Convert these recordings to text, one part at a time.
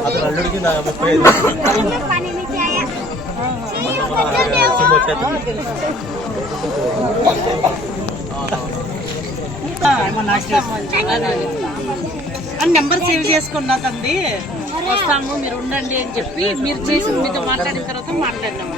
అతను అల్లుడికి నా ముప్పై ఐదు అని నెంబర్ సేవ్ చేసుకున్నా తండ్రి వస్తాము మీరు ఉండండి అని చెప్పి మీరు చేసి మీతో మాట్లాడిన తర్వాత మాట్లాడినాము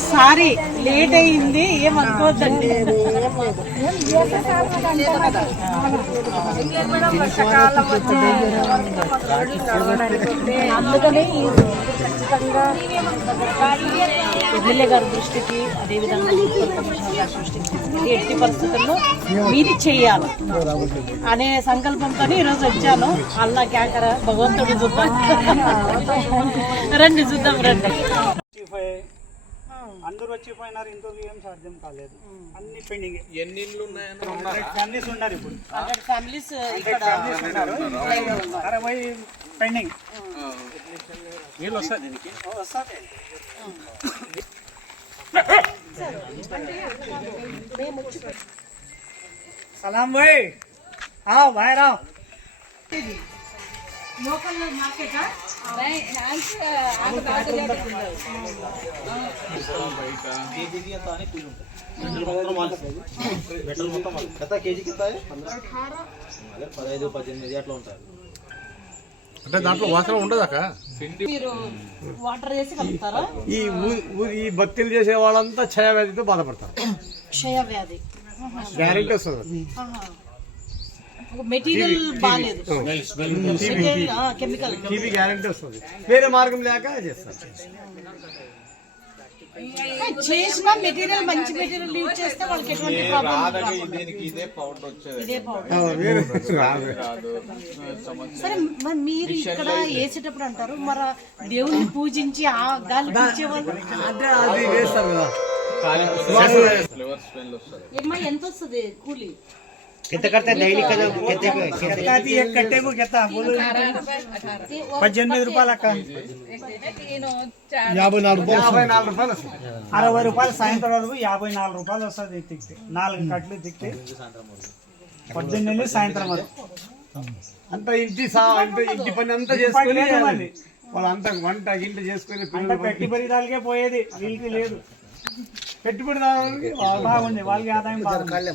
సారీ లేట్ అయింది ఏం అందుకనే అందుకని ఎమ్మెల్యే గారి దృష్టికి అదేవిధంగా దృష్టికి ఎట్టి పరిస్థితుల్లో మీది చేయాలి. అనే సంకల్పంతో ఈరోజు వచ్చాను. అల్లా క్యాకర భగవంతుడు చూద్దాం. రండి చూద్దాం రండి. అందరూ వచ్చిపోయినారు ఇంకొక ఏం సాధ్యం కాలేదు అన్ని పెండింగ్ ఎన్ని ఇల్లు ఫ్యామిలీస్ ఉన్నారు ఇప్పుడు హండ్రెడ్ ఫ్యామిలీస్ ఇక్కడ ఫ్యామిలీస్ ఉన్నారు అరవై పెండింగ్ నీళ్ళు వస్తుంది దీనికి వస్తుంది సలాం భాయ్ आओ बाहर आओ లోకల్ మార్కెట్ మెటల్ పదహైదు పద్దెనిమిది అట్లా ఉంటాయి అంటే దాంట్లో వాసన ఉండదు అక్క? వాటర్ వేసి కలుపుతారా ఈ ఈ భక్తులు చేసే వాళ్ళంతా క్షయ వ్యాధితో బాధపడతారు క్షయ వ్యాధి గ్యారెంటీ వస్తుంది మెటీరియల్ బాగాలేదు కెమికల్ టీవీ గ్యారెంటీ వస్తుంది. వేరే మార్గం లేక చేస్తారు చేసిన మెటీరియల్ మంచి మెటీరియల్ యూజ్ చేస్తే వాళ్ళకి ఎటువంటి ప్రాబ్లం దీనికి ఇదే పౌడర్ వచ్చేది. ఇదే పౌడర్ ఆ, వేరే రాదు. కాదు సంవత్సరం సరే మరి మీరు ఇక్కడ వేసేటప్పుడు అంటారు మరి దేవుని పూజించి ఆ గాలి పీల్చేవాళ్ళు? అంటే అది వేస్తారు కదా ఫ్లేవర్ స్మెల్ వస్తుంది ఏమ్మా ఎంత వస్తుంది కూలి कहती एक कट्टे को कहता बोलो పద్దెనిమిది రూపాయలు అక్క యాభై నాలుగు రూపాయలు యాభై నాలుగు రూపాయలు వస్తుంది అరవై రూపాయలు సాయంత్రం వరకు యాభై నాలుగు రూపాయలు వస్తుంది తిక్కి నాలుగు కట్లు తిక్కి పొద్దున్న వెళ్ళి సాయంత్రం వరకు అంత ఇంటి సా ఇంటి ఇంటి పని అంతా చేసుకొని లేదు మళ్ళీ. వాళ్ళంతా వంట గింట చేసుకొని అంటే పిల్లలు పెట్టుబడి దానికే పోయేది వీళ్ళకి లేదు పెట్టుబడి దానికి వాళ్ళు బాగుంది వాళ్ళకి ఆదాయం బాగుంది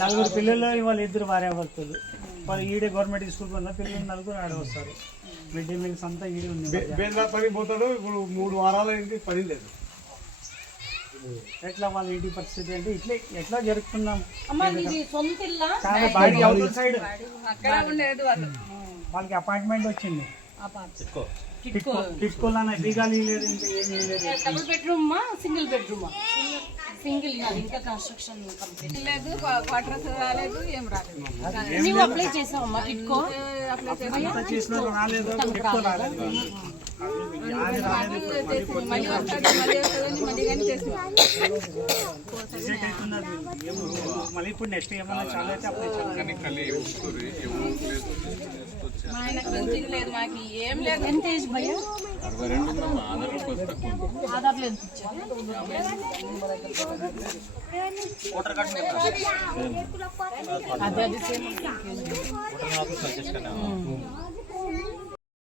నలుగురు పిల్లలు వాళ్ళు ఇద్దరు భార్యాభర్తలు వాళ్ళు ఈడే గవర్నమెంట్ స్కూల్ వల్ల పిల్లలు నలుగురు ఆడ వస్తారు మిడ్ డే మీల్స్ అంతా ఈడే ఉంది పని పోతాడు ఇప్పుడు మూడు వారాల ఇంటి పని లేదు. ఎట్లా వాళ్ళ ఇంటి పరిస్థితి అంటే ఇట్లే ఎట్లా జరుపుకున్నాం? సైడ్. అక్కడ ఉండేది వాళ్ళు. వాళ్ళకి అపాయింట్మెంట్ వచ్చింది కిట్కో తీసుకోవాలన్న బీగాలు లేదు ఇంకా ఏమీ లేదు double bedroom single bedroom single ఇంకా కన్స్ట్రక్షన్ కంప్లీట్ లేదు క్వార్టర్స్ రాలేదు ఏం రాలేదు నీవు అప్లై చేసావమ్మా కిట్కో అప్లై చేసి చేసిన రాలేదు ఎక్కువ రాలేదు అది రాలేదు చేసి మళ్ళీ వస్తుంది మళ్ళీ వస్తుందని మళ్ళీ కానీ చేసి రిజెక్ట్ అవుతున్నది ఏమో మళ్ళీ ఇప్పుడు నెక్స్ట్ ఏమన్నా చాలా అయితే అప్లై చేయాలి కానీ వస్తుంది ఎవరు లేదు మా ఆయనకు పింఛన్ లేదు మాకు ఏం లేదు ఎంత ఏజ్ భయ్యా అరవై రెండు ఉందమ్మా ఆధార్ కొంచెం తక్కువ ఉంది. ఆధార్లో ఎంత ఇచ్చారు అదే అది సేమ్ ఓటర్ నాకు సజెస్ట్